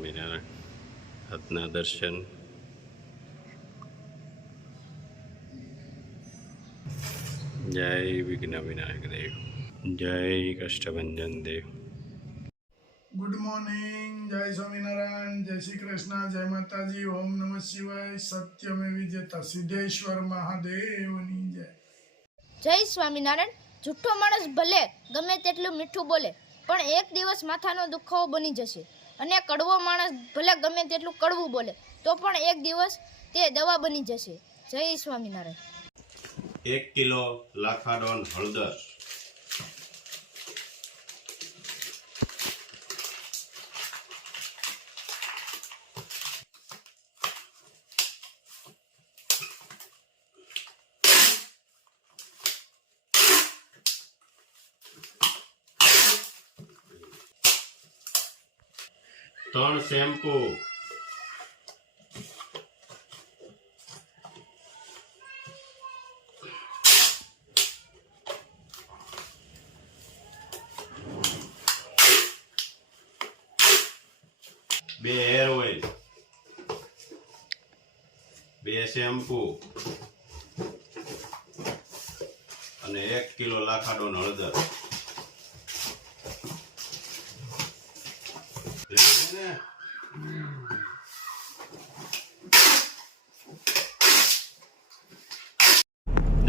સ્વામિનારાયણ. આજના દર્શન. જય વિઘ્ન વિનાયક દેવ, જય કષ્ટભંજન દેવ. ગુડ મોર્નિંગ, જય સ્વામિનારાયણ, જય શ્રી કૃષ્ણ, જય માતાજી, ઓમ નમઃ શિવાય, સત્યમેવ જયતે, સિદ્ધેશ્વર મહાદેવની જય. જય સ્વામિનારાયણ. જુઠ્ઠો માણસ ભલે ગમે તેટલું મીઠું બોલે પણ એક દિવસ માથાનો દુખાવો બની જશે, અને કડવો માણસ ભલે ગમે તેટલું કડવું બોલે તો પણ એક દિવસ તે દવા બની જશે. જય સ્વામિનારાયણ. 1 કિલો લાખાડોન હળદર, ત્રણ શેમ્પુ, બે હેર ઓઇલ, બે શેમ્પુ અને 1 કિલો લાખાડોન હળદર.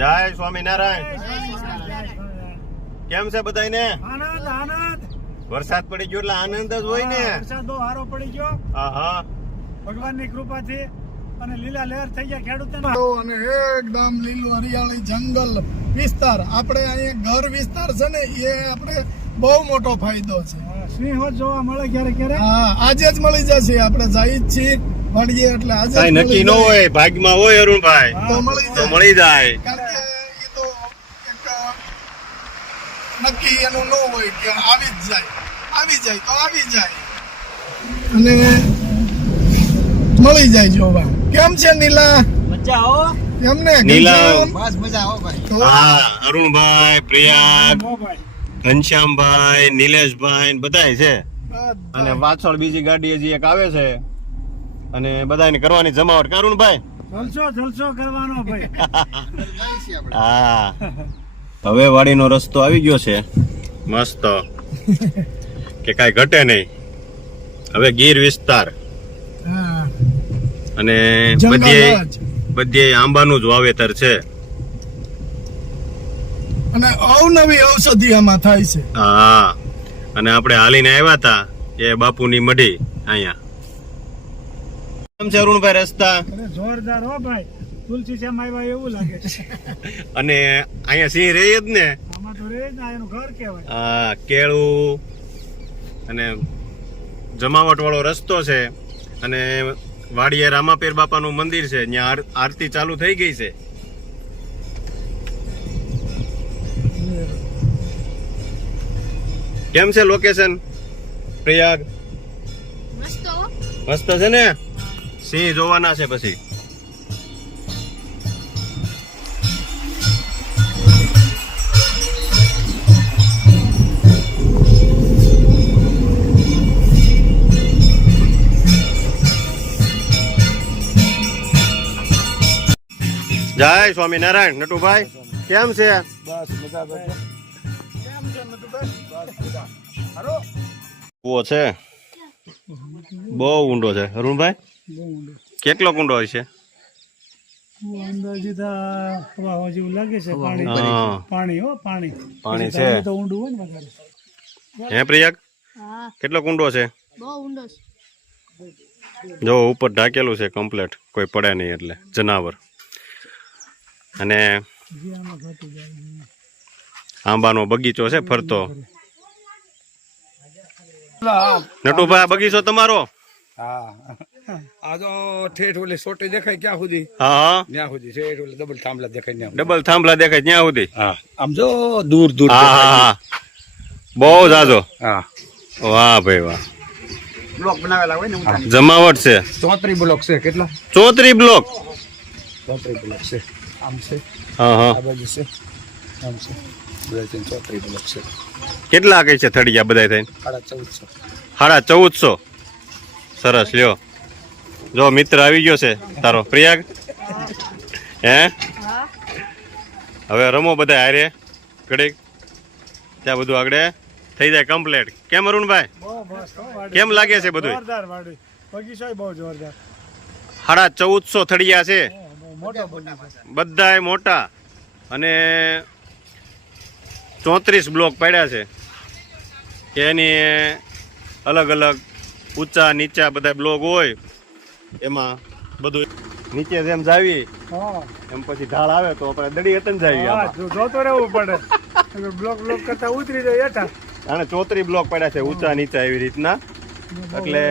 જય સ્વામિનારાયણ. કેમ છે બધાને? આનંદ આનંદ. વરસાદ પડી ગયો એટલે આનંદ જ હોય ને. વરસાદ બહુ સારો પડી ગયો. હા, ભગવાનની કૃપાથી અને લીલા લહેર થઈ ગયા ખેડૂતોને. અને એકદમ લીલું હરિયાળી જંગલ વિસ્તાર. આપણે અહીંયા ઘર વિસ્તાર છે ને, એ આપણે બહુ મોટો ફાયદો છે. સિંહો જોવા મળે ક્યારે ક્યારે. હા, આજે જ મળી જશે. આપણે જઈ જ છીએ મળીએ એટલે આજે કઈ નક્કી ન હોય, ભાગ્યમાં હોય અરુણભાઈ તો મળી જાય. કારણ કે એ તો એક નક્કી એનું ન હોય કે આવી જ જાય તો આવી જાય અને મળી જાય જોવા. કેમ છે નીલા? મજા આવો. એમને નીલા બસ મજા આવો ભાઈ. હા, અરુણભાઈ, પ્રિયાગ, ઘનશ્યામભાઈ, નિલેશભાઈ બધાય છે. અને પાછળ બીજી ગાડી હજી એક આવે છે અને બધાને કરવાની જમાવટ. અરુણભાઈ જલસો કરવાનો ભાઈ. હા, હવે વાડીનો રસ્તો આવી ગયો છે મસ્ત કે કાંઈ ઘટે નહીં. હવે ગીર વિસ્તાર હા, અને જંગલ જ. બધે આંબાનું જ વાવેતર છે. અને અવનવી ઔષધિ આમાં થાય છે. હા, અને આપણે હાલીને આવ્યા હતા એ બાપુની મઢી અહીંયા. કેમ છે અરુણભાઈ રસ્તા? અરે જોરદાર હો ભાઈ. તુલસી શ્યામ આવ્યા એવું લાગે છે. અને અહીંયા સિંહ રહે જ ને. આમાં તો રે જ ના, એનું ઘર કહેવાય. હા, કેળું અને જમાવટ વાળો રસ્તો છે. અને વાડીએ રામાપીર બાપાનું મંદિર છે, ત્યાં આરતી ચાલુ થઈ ગઈ છે. કેમ છે લોકેશન પ્રયાગ? મસ્ત હો. મસ્ત છે ને. સિંહ જોવાના છે પછી. જય સ્વામિનારાયણ. નટુભાઈ કેમ છે? બસ મજા બસ. કેમ છે નટુભાઈ? બસ મજા. હારો કૂવો છે બહુ ઊંડો છે. અરુણભાઈ બહુ ઊંડો. કેટલો ઊંડો હોય છે? અંદાજિત હવા જેવું લાગે છે. પાણી હા. પાણી હો પાણી. પાણી પછી છે. તો ઊંડું હોય ને વધારે. હે પ્રયાગ, હા, કેટલો ઊંડો છે? બહુ ઊંડો છે. જો ઉપર ઢાકેલું છે કમ્પ્લેટ, કોઈ પડે નહીં એટલે જનાવર. અને જે આમાં ઘટી જાય. આંબાનો બગીચો છે ફરતો. નટુભાઈ આ બગીચો તમારો? હા આ તો ઠેઠ ઓલી સોટી દેખાય ક્યાં સુધી? હા, ત્યાં સુધી ઠેઠ ઓલી ડબલ થાંભલા દેખાય ત્યાં. ડબલ થાંભલા દેખાય ત્યાં સુધી. હા આમ જો દૂર દૂર. હા હા હા, બહુ જાજો. હા વાહ ભાઈ વાહ. બ્લોક બનાવેલા હોય ને ઊંચા. જમાવટ છે. 34 બ્લોક છે. કેટલા? 34 બ્લોક. 34 બ્લોક છે. આમ છે, હા હા. આ બાજુ છે, આમ છે. બધા 34 બ્લોક છે. કેટલા કઈ છે થડિયા બધા થઈને? 1450. 1450. સરસ લ્યો. જો મિત્ર આવી ગયો છે તારો પ્રિયાગ. હે હવે રમો બધા હારે ઘડીક, ત્યાં બધું આગળ થઈ જાય કમ્પ્લીટ. કેમ અરુણભાઈ, કેમ લાગે છે બધું? જોરદાર વાડી બગીચો બહુ જોરદાર. 1450 થડિયા છે, મોટો બગીચો. બધાય મોટા, અને 34 બ્લોક પડ્યા છે કે એની અલગ અલગ ઊંચા નીચા બધા બ્લોક હોય. એમાં બધું નીચે જેમ જાવી હા એમ પછી ઢાળ આવે તો આપણે દડી હતન જાવી. હા, જોતો રહેવું પડે. બ્લોક કરતા ઉતરી જાય હેઠા. આને 34 બ્લોક પડ્યા છે ઊંચા નીચા એવી રીતના. એટલે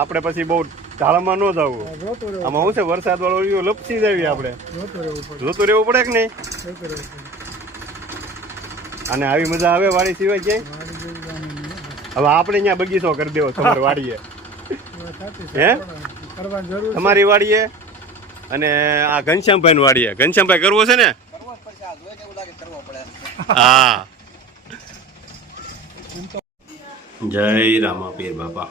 આપણે પછી બહુ ઢાળમાં ન જવું. જોતું રહેવું આમાં શું છે, વરસાદ વાળો રહ્યો લપસી જાવી આપણે. જોતું રહેવું પડે. જોતું રહેવું પડે કે નહીં? જોતું રહેવું પડે. અને આવી મજા આવે વાડી સિવાય ક્યાંય? વાડી જેવી ગામની હવે આપણે અહીંયા બગીચો કરી દેવો તમારી વાડીએ. વાત સાચી છે. હે? કરવાની જરૂર છે. તમારી વાડીએ અને આ ઘનશ્યામભાઈ વાડીએ. ઘનશ્યામભાઈ કરવો છે ને? હા. જય રામાપીર બાપા.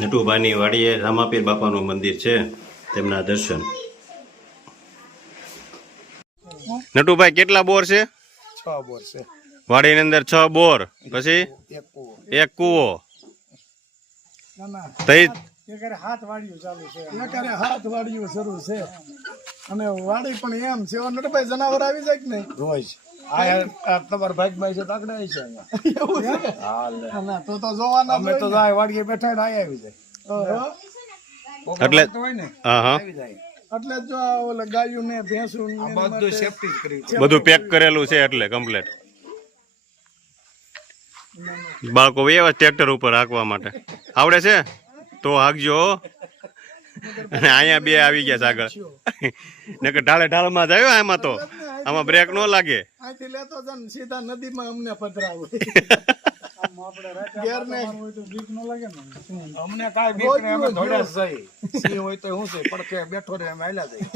નટુભાઈની વાડીએ રામાપીર બાપાનું મંદિર છે, તેમના દર્શન. નટુભાઈ કેટલા બોર છે 6 બોર છે. વાડીની અંદર? 6 બોર, પછી એક કૂવો. એક કૂવો. ના ના તઈ એકારે હાથ વાડીઓ ચાલુ છે. એકારે હાથ વાડીઓ શરૂ છે. અને વાડી પણ એમ છે નટભાઈ, જનાવર આવી જાય કે નહીં રોજ. આ તમારા ભાગમાં છે તાકડા છે અહીંયા. ના તો જોવાના. અમે તો જાય વાડીએ બેઠા ને આવી જાય. એટલે હોય ને હા હા એટલે જો આ ઓલા ગાયું ને ભેંસું ને બધું સેફટી જ કરી છે. બધું પેક કરેલું છે એટલે કમ્પ્લીટ. બાળકો એવા ટ્રેક્ટર ઉપર હાંકવા માટે આવડે છે તો હાંકજો. અને અહીંયા બે આવી ગયા છે આગળ. નકર ઢાળે ઢાળમાં જાય આમાં તો, આમાં બ્રેક ન લાગે. અહીંથી લેતો જ ને સીધા નદીમાં અમને પધરાવે. ઘેર ને બીક ન લાગે ને અમને કાઈ બીક ને અમે ધોડ્યા જાય. સી હોય તો હું છે પડકે બેઠો રે અમે આલ્યા જાય.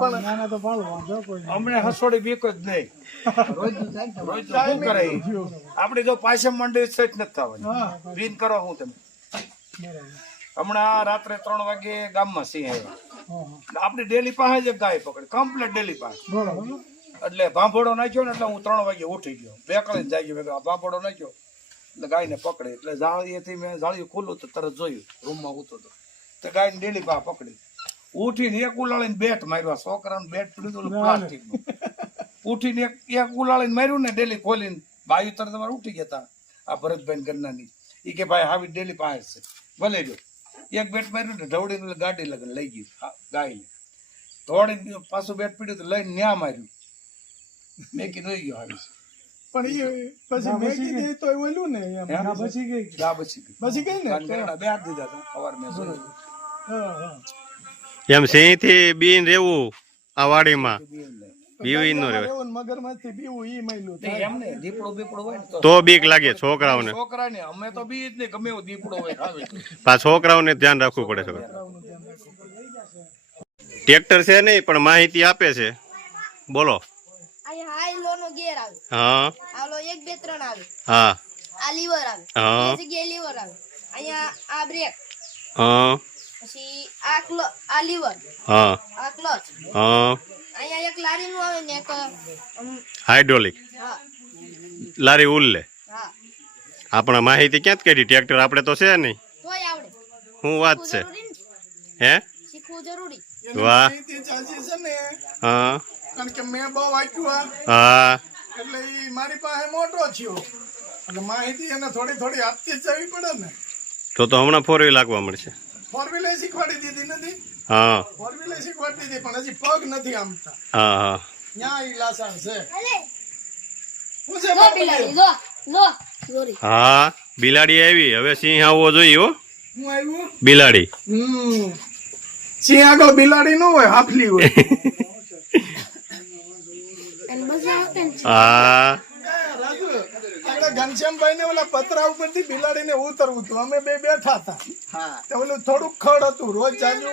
પણ નાના તો પાળવા જો કોઈ અમને હસોડી બીક જ નહીં. રોજ શું કરે આપણે જો પાછે મંડી સેટ નથી થવાની. રીન કરો હું તમે હમણાં રાત્રે 3 વાગે ગામમાં સિંહ આવ્યા. આપડી ડેલી પાસે જ ગાય પકડી, કમ્પ્લીટ ડેલી પાસે. એટલે ભાંભોડો નાખ્યો ને એટલે હું 3 વાગે ઉઠી ગયો. બે કળીને જાગી ગયો. ભાંભોડો નાખ્યો એટલે ગાયને પકડી. એટલે જાળીએથી મેં જાળીયું ખુલ્લું તો તરત જોયું, રૂમમાં ઉતો તો ગાયને ડેલી પાસે પકડી. ઉઠીને એક ઉલાળીને બેટ માર્યા. છોકરાને બેટ પીડ્યું પ્લાસ્ટિકનું. ઉઠીને એક ઉલાળીને માર્યું ને ડેલી ખોલીને. બાયુ તરત તમારે ઉઠી ગયા હતા આ ભરતભાઈ ગન્નાની. એ કે ભાઈ આવી ડેલી પાસે છે ભલે જો. એક બેટ માર્યું ને ઢવડીને ગાડી લગન લઈ ગયું ગાય. દોડીને પાછું બેટ પીડ્યું તો લઈને ન્યા માર્યું. મેકી નઈ ગયો આવી. પણ એ પછી મેકી દે તો ઓલું ને એમ ના બચી ગઈ. ગા બચી ગઈ. બચી ગઈ ને બે હાથ દીધા હતા સવાર મેં જોયું. એમ સિંહ થી બીન રેવું આ વાડીમાં. બીવી નો રેવાય. મગરમાંથી બીવું ઈ માયલું એમને દીપડો બીપડો હોય ને તો બીક લાગે છોકરાઓને. છોકરાને અમે તો બી જ નહીં, ગમે એવો દીપડો હોય ખાવે. પા છોકરાઓને ધ્યાન રાખવું પડે છે. ટ્રેક્ટર છે નહીં પણ માહિતી આપે છે. બોલો. અહીંયા હાઈ લો નો ગેર આવે. હા આ લો 1 2 3 આવે. હા આ લીવર આવે. હા એ જગ્યાએ લીવર આવે. અહીંયા આ બ્રેક. હા પછી આ લીવર. હા આ ક્લચ. હા અહીંયા એક લારી નું આવે ને એક હાઇડ્રોલિક. હા લારી ઉલ્લે. હા આપણા માહિતી ક્યાં જ કરી? ટ્રેક્ટર આપણે તો છે નહીં. તોય આવડે. શું વાત છે? જરૂરી ને? હે શીખવું જરૂરી. વાહ. છે ને હા કારણ કે મેં બહુ વાંચ્યું હા એટલે ઈ મારી પાસે મોટો થયો. એટલે માહિતી એને થોડી થોડી આપતી જ જવી પડે ને. તો હમણાં 4 વ્હીલ લાગવા મળશે. 4 વ્હીલર શીખવાડી દીધી નથી. હા 4 વ્હીલર શીખવાડી દીધી પણ હજી પગ નથી આમતા. હા હા ન્યા ઈ લાસાણ છે. હું છે લો બિલાડી લો લો સોરી. હા બિલાડી આવી. હવે સિંહ આવવો જોઈએ હો. હું આવ્યું બિલાડી. સિંહ આગળ બિલાડી ન હોય, હાફલી હોય. હા ઘનશ્યામભાઈ ને ઓલા પતરા ઉપરથી બિલાડીને ઉતરવું હતું. અમે બે બેઠા હતા. તો ઓલું થોડુંક ખડ હતું, રોજ જાજુ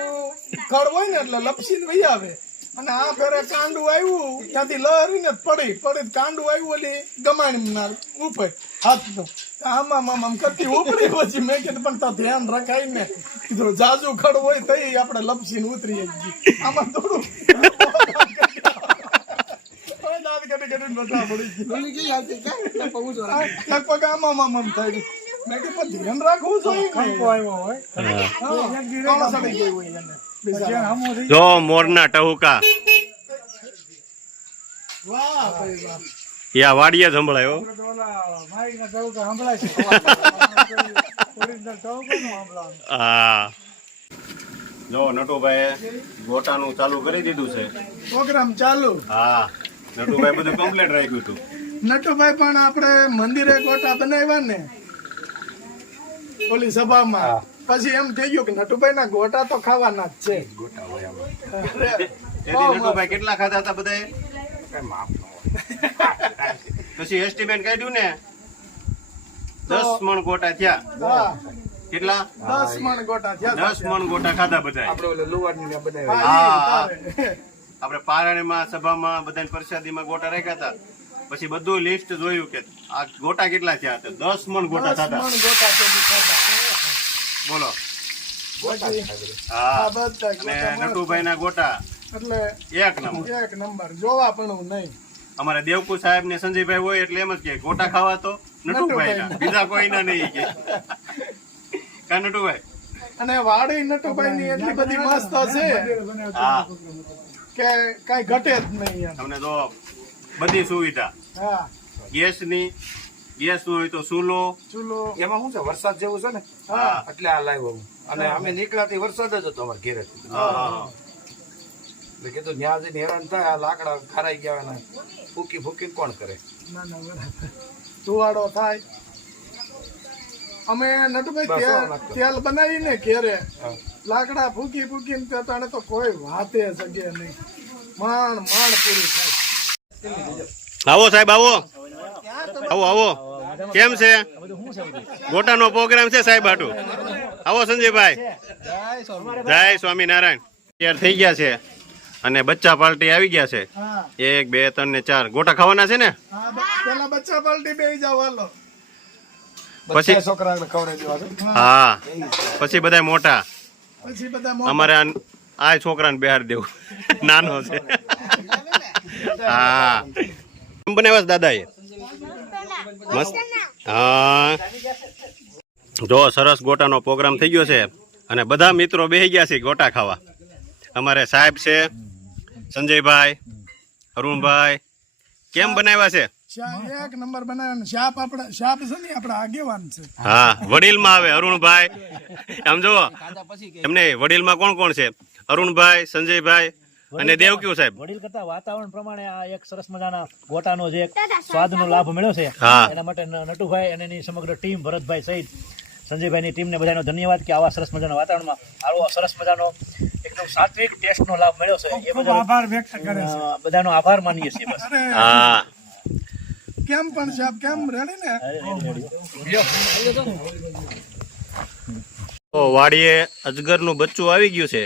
ખડ હોય ને એટલે લપસીને વહી આવે. અને આ ફેરે કાંડું આવ્યું ત્યાંથી લહરીને પડી કાંડું આવ્યું ઓલી ગમાણી ઉપર હાથનું, આમ કરતી ઉપડી. પછી મેં કીધું પણ તો ધ્યાન રખાય ને, કીધું જાજુ ખડ હોય તો આપણે લપસીને ઉતરી ગઈ. આમાં થોડું દાંત કાઢી બધા પડી ગઈ. લગભગ આમ થાય. મેં કીધું પણ ધ્યાન રાખવું જોઈએ. સડી ગઈ હોય એને. જો મોરના ટહુકા વાહ ભાઈ વાહ. યા વાડીએ જ સંભળાયો. હા જો નટુભાઈ ગોટાનું ચાલુ કરી દીધું છે. પ્રોગ્રામ ચાલુ. હા નટુભાઈ બધું કમ્પ્લીટ રાખ્યું હતું. નટુભાઈ પણ આપણે મંદિરે ગોટા બનાવ્યા ને ઓલી સભામાં, પછી એમ થઈ ગયું કે નટુભાઈ ના ગોટા તો ખાવાના જ છે. તેથી નટુભાઈ કેટલા ખાધા હતા બધાએ? પછી એસ્ટિમેટ કાઢ્યું ને 10 મણ ગોટા થયા. હા, કેટલા? 10 મણ ગોટા થયા. 10 મણ ગોટા ખાધા બધાએ. આપણે પારણીમાં સભામાં બધાને પ્રસાદીમાં ગોટા રાખ્યા હતા. પછી બધું લિસ્ટ જોયું કે આ ગોટા કેટલા થયા હતા. 10 મણ ગોટા 10 ખાધા. મણ ગોટા ખાધા. બોલો. હા, હા બધા અને ગોટા નટુભાઈ ના ગોટા એટલે એક નંબર. એક નંબર. જોવા પણ નહીં. અમારે દેવકુ સાહેબ ને સંજયભાઈ હોય એટલે એમ જ કે ગોટા ખાવા તો નટુભાઈ ના, બીજા કોઈના નહીં કે. કા નટુભાઈ? અને વાડી નટુભાઈ ની એટલી બધી મસ્ત છે હા કે કઈ ઘટે જ નહીં એમ. તમને તો બધી સુવિધા. હા, ગેસ હોય તો ચૂલો. ચૂલો. એમાં શું છે, વરસાદ જેવું છે ને હા એટલે આ લાવ્યો હું. અને અમે નીકળ્યાથી વરસાદ જ હતો અમારા ઘેરે. હા એટલે કીધું ત્યાં જઈને હેરાન થાય, આ લાકડા ખારાઈ ગયા ને ફૂકી કોણ કરે. ના ના બરાબર. ધુવાડો થાય. અમે નટુભાઈ બસ, તેલ બનાવીને ઘેરે હા. લાકડા ફૂકીને તાણે તો કોઈ વાતે સગે નહીં. માણ પૂરી થાય. આવો સાહેબ આવો. આવો કેમ છે? ગોટાનો પ્રોગ્રામ છે સાહેબ આટું. આવો સંજયભાઈ. જય સ્વામિનારાયણ. તૈયાર થઈ ગયા છે અને બચ્ચા પાર્ટી આવી ગયા છે. હા 1 2 3 ને 4 ગોટા ખાવાના છે ને. હા, પેલા બચ્ચા પાલટી બે જાવ હાલો. પછી છોકરાને ખવડાવી દેવા છે. હા પછી બધા મોટા. પછી બધા અમારે આ છોકરાને બેહાર દેવું નાનો છે. હા કેમ બનાવ્યા છે દાદાએ? મસ્ત. હા જો સરસ ગોટાનો પ્રોગ્રામ થઈ ગયો છે અને બધા મિત્રો બેસી ગયા છે ગોટા ખાવા. અમારે સાહેબ છે, સંજયભાઈ, અરુણભાઈ. કેમ બનાવ્યા છે? એક નંબર બનાવ્યો. શાપ છે ને આપડા આગેવાન છે. હા વડીલમાં આવે અરુણભાઈ. આમ જુઓ એમને વડીલમાં કોણ કોણ છે? અરુણભાઈ, સંજયભાઈ અને દેવક્યુ સાહેબ. વડીલ કરતા વાતાવરણ પ્રમાણે આ એક સરસ મજાના ગોટાનો જે સ્વાદનો લાભ મળ્યો છે હા. એના માટે નટુભાઈ અને એની સમગ્ર ટીમ, ભરતભાઈ સહિત સંજયભાઈની ટીમને બધાનો ધન્યવાદ કે આવા સરસ મજાના વાતાવરણમાં આવો સરસ મજાનો એકદમ સાત્વિક ટેસ્ટનો લાભ મળ્યો છે. એ બદલ આભાર વ્યક્ત કરે છે. બધાનો આભાર માનીએ છીએ. બસ અરે હા કેમ પણ સાહેબ કેમ રેડી ને. તો વાડીએ અજગરનું બચ્ચું આવી ગયું છે.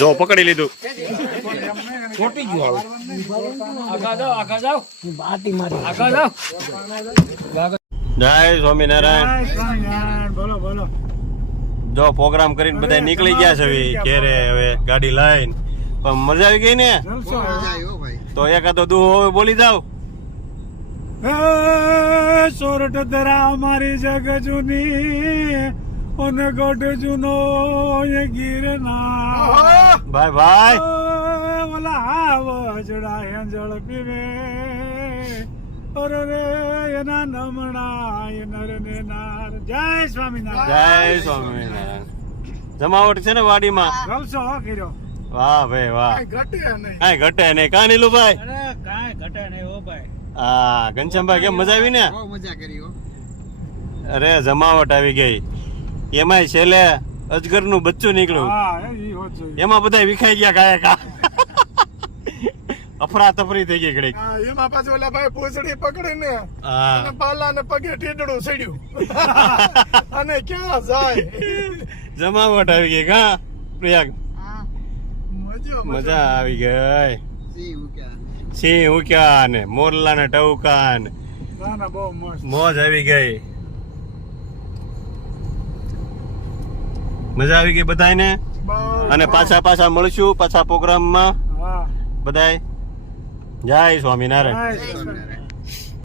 જો પકડી લીધું. જય સ્વામિનારાયણ. બોલો બોલો. જો પ્રોગ્રામ કરીને બધા નીકળી ગયા છે ઘેરે હવે ગાડી લઈને. પણ મજા આવી ગઈ ને? તો એકાદો દુહો હવે બોલી જાવ. સોરઠ ધરા મારી જગ જૂની અને ગઢ જૂનો એ ગીરના ભાઈ ભાઈ ઓલા વજડા હેંજળ પીવે અરે રે એના નમણા એ નર ને નાર. જય સ્વામિનારાયણ. જય સ્વામિનારાયણ. જમાવટ છે ને વાડીમાં? ગલસો કર્યો. વાહ ભાઈ વાહ. કઈ ઘટે નહીં. કાંઈ ઘટે નહીં. કાં નીલુભાઈ? કાંઈ ઘટે નહીં હો ભાઈ. હા ઘનશ્યામભાઈ કેમ મજા આવી ને? મજા કરી. અરે જમાવટ આવી ગઈ. એમાંય છેલ્લે અજગરનું બચ્ચું નીકળ્યું. હા એ હોત જોઈએ. એમાં બધા વિખાઈ ગયા કાયા કા. અફરા તફરી થઈ ગઈ ઘડીક. હા, એમાં પાછું ઓલા ભાઈ પૂંછડી પકડીને હા અને પાલાને પગે ટીડડું સડ્યું અને ક્યાં જાય જમાવટ આવી ગઈ કા પ્રયાગ? મજા આવી ગઈ. સિંહ ઉક્યા ને મોરલા ને ટવકા ને ના ના બહુ મસ્ત. મોજ આવી ગઈ. મજા આવી ગઈ બધાને. બહુ. અને પાછા મળશું પાછા પ્રોગ્રામમાં હા બધાય. જય સ્વામિનારાયણ. જય સ્વામિનારાયણ.